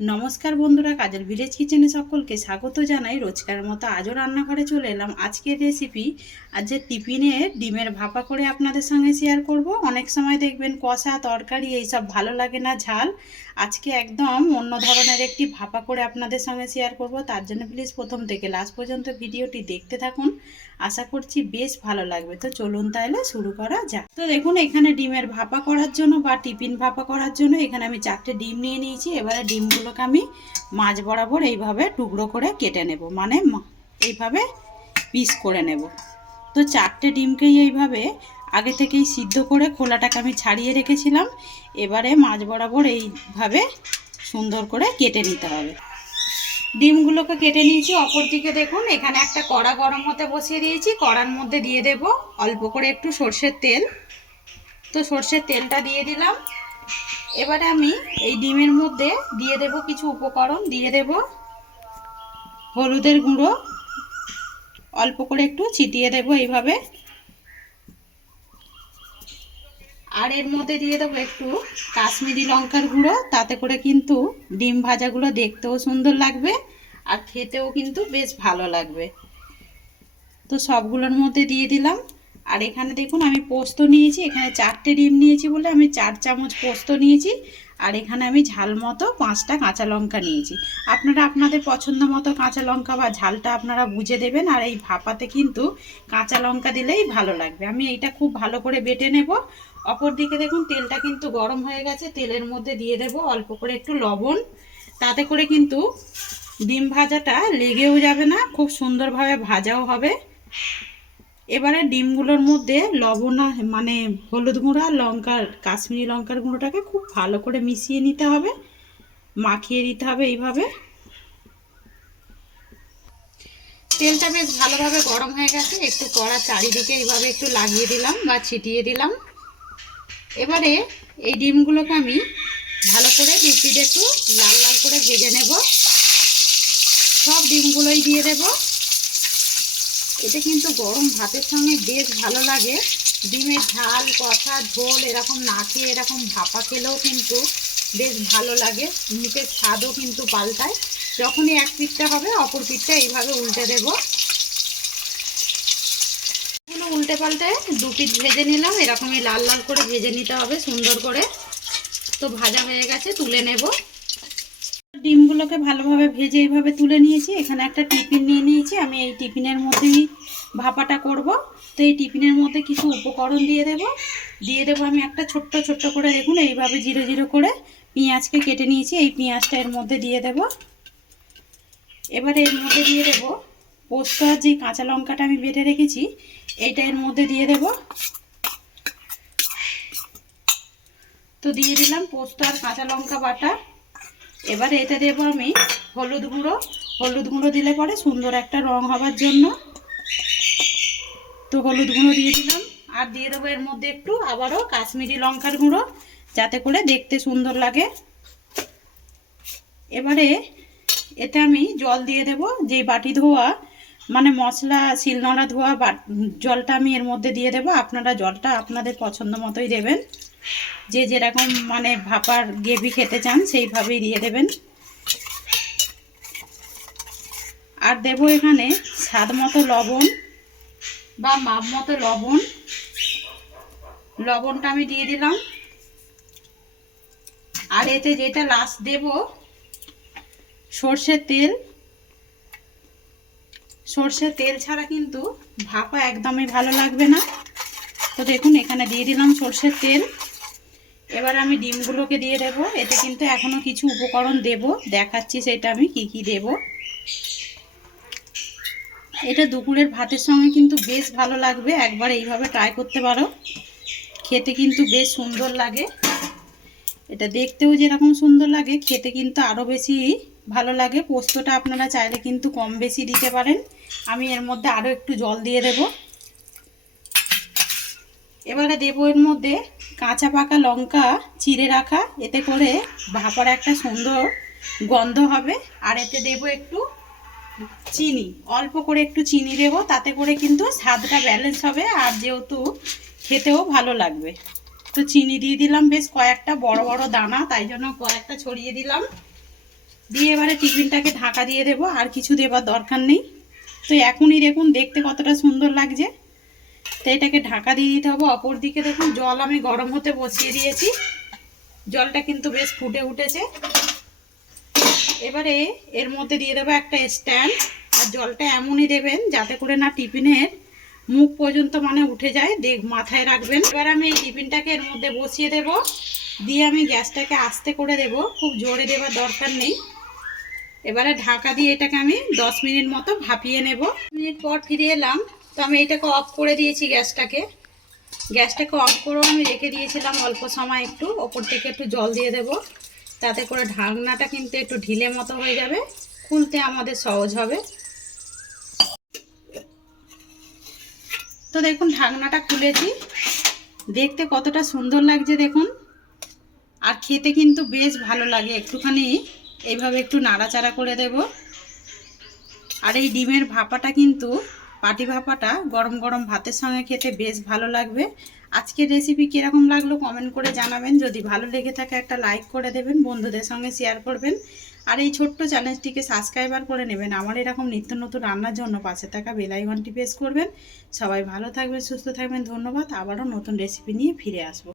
নমস্কার বন্ধুরা, কাজল ভিলেজ কিচেনে সকলকে স্বাগত জানাই। রোজকার মতো আজও রান্নাঘরে চলে এলাম। আজকের রেসিপি আজ টিফিনে ডিমের ভাপা করে আপনাদের সঙ্গে শেয়ার করব। অনেক সময় দেখবেন কষা তরকারি এইসব ভালো লাগে না, ঝাল। আজকে একদম অন্য ধরনের একটি ভাপা করে আপনাদের সঙ্গে শেয়ার করব। তার জন্য প্লিজ প্রথম থেকে লাস্ট পর্যন্ত ভিডিওটি দেখতে থাকুন, আশা করছি বেশ ভালো লাগবে। তো চলুন তাহলে শুরু করা যাক। তো দেখুন, এখানে ডিমের ভাপা করার জন্য বা টিফিন ভাপা করার জন্য এখানে আমি 4টে ডিম নিয়ে নিয়েছি। এবারে ডিমগুলোকে আমি মাঝ বরাবর এইভাবে টুকরো করে কেটে নেব, মানে এইভাবে পিস করে নেব। তো 4টে ডিমকেই এইভাবে আগে থেকেই সিদ্ধ করে খোলাটাকে আমি ছাড়িয়ে রেখেছিলাম। এবারে মাঝ বরাবর এইভাবে সুন্দর করে কেটে নিতে হবে। ডিমগুলোকে কেটে নিয়েছি। অপর দিকে দেখুন, এখানে একটা কড়া গরম হতে বসিয়ে দিয়েছি। কড়ার মধ্যে দিয়ে দেব অল্প করে একটু সর্ষের তেল। তো সর্ষের তেলটা দিয়ে দিলাম। এবারে আমি এই ডিমের মধ্যে দিয়ে দেব কিছু উপকরণ। দিয়ে দেব হলুদের গুঁড়ো, অল্প করে একটু ছিটিয়ে দেব এইভাবে। আর এর মধ্যে দিয়ে দেবো একটু কাশ্মীরি লঙ্কার গুঁড়ো, তাতে করে কিন্তু ডিম ভাজাগুলো দেখতেও সুন্দর লাগবে আর খেতেও কিন্তু বেশ ভালো লাগবে। তো সবগুলোর মধ্যে দিয়ে দিলাম। আর এখানে দেখুন আমি পোস্ত নিয়েছি। এখানে 4টে ডিম নিয়েছি বলে আমি 4 চামচ পোস্ত নিয়েছি। আর এখানে আমি ঝাল মতো 5টা কাঁচা লঙ্কা নিয়েছি। আপনারা আপনাদের পছন্দ মতো কাঁচা লঙ্কা বা ঝালটা আপনারা বুঝে দেবেন। আর এই ভাপাতে কিন্তু কাঁচা লঙ্কা দিলেই ভালো লাগবে। আমি এইটা খুব ভালো করে বেটে নেব। অপর দিকে দেখুন তেলটা কিন্তু গরম হয়ে গেছে। তেলের মধ্যে দিয়ে দেব অল্প করে একটু লবণ, তাতে করে কিন্তু ডিম ভাজাটা লেগেও যাবে না, খুব সুন্দরভাবে ভাজাও হবে। এবারে ডিমগুলোর মধ্যে লবণ মানে হলুদ গুঁড়া, লঙ্কার কাশ্মীরি লঙ্কার গুঁড়োটাকে খুব ভালো করে মিশিয়ে নিতে হবে, মাখিয়ে দিতে হবে এইভাবে। তেলটা বেশ ভালোভাবে গরম হয়ে গেছে। একটু কড়া চারিদিকে এইভাবে একটু লাগিয়ে দিলাম বা ছিটিয়ে দিলাম। এবারে এই ডিমগুলোকে আমি ভালো করে বিচিতে একটু লাল লাল করে ভেজে নেব। সব ডিমগুলোই দিয়ে দেব। এটা কিন্তু গরম ভাতের সঙ্গে বেশ ভালো লাগে। ডিমের ঝাল, কষা, ঝোল এরকম না খেয়ে এরকম ভাপা খেলেও কিন্তু বেশ ভালো লাগে। মুখের স্বাদও কিন্তু পাল্টায়। যখনই এক পিঠটা হবে অপর পিঠটা এইভাবে উল্টে দেব। উল্টে পাল্টে 2 পিঠ ভেজে নিলাম। এরকমই লাল লাল করে ভেজে নিতে হবে সুন্দর করে। তো ভাজা হয়ে গেছে, তুলে নেব। ডিমগুলোকে ভালোভাবে ভেজে এইভাবে তুলে নিয়েছি। এখানে একটা টিফিন নিয়ে নিয়েছি। আমি এই টিফিনের মধ্যেই ভাপাটা করব। তো এই টিফিনের মধ্যে কিছু উপকরণ দিয়ে দেব আমি একটা ছোট্ট ছোট্ট করে, দেখুন এইভাবে জিরো জিরো করে পেঁয়াজকে কেটে নিয়েছি। এই পেঁয়াজটা এর মধ্যে দিয়ে দেব। এবারে এর মধ্যে দিয়ে দেব পোস্ত আর যে কাঁচা লঙ্কাটা আমি বেটে রেখেছি, এইটা এর মধ্যে দিয়ে দেব। তো দিয়ে দিলাম পোস্ত আর কাঁচা লঙ্কা বাটা। এবারে এতে দেবো আমি হলুদ গুঁড়ো। হলুদ গুঁড়ো দিলে পরে সুন্দর একটা রং হবার জন্য। তো হলুদ গুঁড়ো দিয়ে দিলাম। আর দিয়ে দেবো এর মধ্যে একটু আবারও কাশ্মীরি লঙ্কার গুঁড়ো, যাতে করে দেখতে সুন্দর লাগে। এবারে এতে আমি জল দিয়ে দেব। যে বাটি ধোয়া মানে মশলা শিলনোড়া ধোয়া জলটা আমি এর মধ্যে দিয়ে দেব। আপনারা জলটা আপনাদের পছন্দ মতোই দেবেন, যে যেরকম মানে ভাপার গ্রেভি খেতে চান সেইভাবেই দিয়ে দেবেন। আর দেব এখানে স্বাদ মতো লবণ বা মাপ মতো লবণ। লবণটা আমি দিয়ে দিলাম। আর এতে যেটা লাস্ট দেব সর্ষের তেল। সর্ষের তেল ছাড়া কিন্তু ভাপা একদমই ভালো লাগবে না। তো দেখুন এখানে দিয়ে দিলাম সর্ষের তেল। এবার আমি ডিমগুলোকে দিয়ে দেব। এতে কিন্তু এখনো কিছু উপকরণ দেব, দেখাচ্ছি সেটা আমি কি কি দেব। এটা দুপুরের ভাতের সঙ্গে কিন্তু বেশ ভালো লাগবে। একবার এইভাবে ট্রাই করতে পারো, খেতে কিন্তু বেশ সুন্দর লাগে। এটা দেখতেও যেরকম সুন্দর লাগে, খেতে কিন্তু আরও বেশি ভালো লাগে। পোস্তটা আপনারা চাইলে কিন্তু কম বেশি দিতে পারেন। আমি এর মধ্যে আরও একটু জল দিয়ে দেব। এবারে দেবো এর মধ্যে কাঁচা পাকা লঙ্কা চিড়ে রাখা, এতে করে ভাপার একটা সুন্দর গন্ধ হবে। আর এতে দেবো একটু চিনি, অল্প করে একটু চিনি দেব, তাতে করে কিন্তু স্বাদটা ব্যালেন্স হবে আর যেহেতু খেতেও ভালো লাগবে। তো চিনি দিয়ে দিলাম বেশ কয়েকটা বড় বড় দানা, তাই জন্য কয়েকটা ছড়িয়ে দিলাম। দিয়ে এবারে টিফিনটাকে ঢাকা দিয়ে দেবো, আর কিছু দেবার দরকার নেই। তো এখনই দেখুন দেখতে কতটা সুন্দর লাগছে। তো এটাকে ঢাকা দিয়ে দিতে হবে। অপর দিকে দেখুন জল আমি গরম হতে বসিয়ে দিয়েছি, জলটা কিন্তু বেশ ফুটে উঠেছে। এবারে এর মধ্যে দিয়ে দেবো একটা স্ট্যান্ড, আর জলটা এমনই দেবেন যাতে করে না টিফিনের মুখ পর্যন্ত মানে উঠে যায়, মাথায় রাখবেন। এবার আমি এই টিফিনটাকে এর মধ্যে বসিয়ে দেব, দিয়ে আমি গ্যাসটাকে আস্তে করে দেব, খুব জোরে দেওয়ার দরকার নেই। এবারে ঢাকা দিয়ে এটাকে আমি 10 মিনিট মতো ভাপিয়ে নেব। মিনিট পর ফিরে এলাম। তো আমি এটাকে অফ করে দিয়েছি, গ্যাসটাকে অফ করেও আমি রেখে দিয়েছিলাম অল্প সময়। একটু ওপর থেকে একটু জল দিয়ে দেব, তাতে করে ঢাকনাটা কিন্তু একটু ঢিলে মতো হয়ে যাবে, খুলতে আমাদের সহজ হবে। তো দেখুন ঢাকনাটা খুলেছি, দেখতে কতটা সুন্দর লাগছে দেখুন, আর খেতে কিন্তু বেশ ভালো লাগে। একটুখানি এইভাবে একটু নাড়াচাড়া করে দেব। আর এই ডিমের ভাপাটা কিন্তু পাটি ভাপাটা গরম গরম ভাতের সঙ্গে খেতে বেশ ভালো লাগবে। আজকের রেসিপি কীরকম লাগলো কমেন্ট করে জানাবেন। যদি ভালো লেগে থাকে একটা লাইক করে দেবেন, বন্ধুদের সঙ্গে শেয়ার করবেন, আর এই ছোট্ট চ্যানেলটিকে সাবস্ক্রাইবার করে নেবেন। আমার এরকম নিত্য নতুন রান্নার জন্য পাশে থাকা বেল আইকনটি প্রেস করবেন। সবাই ভালো থাকবেন, সুস্থ থাকবেন, ধন্যবাদ। আবারও নতুন রেসিপি নিয়ে ফিরে আসবো।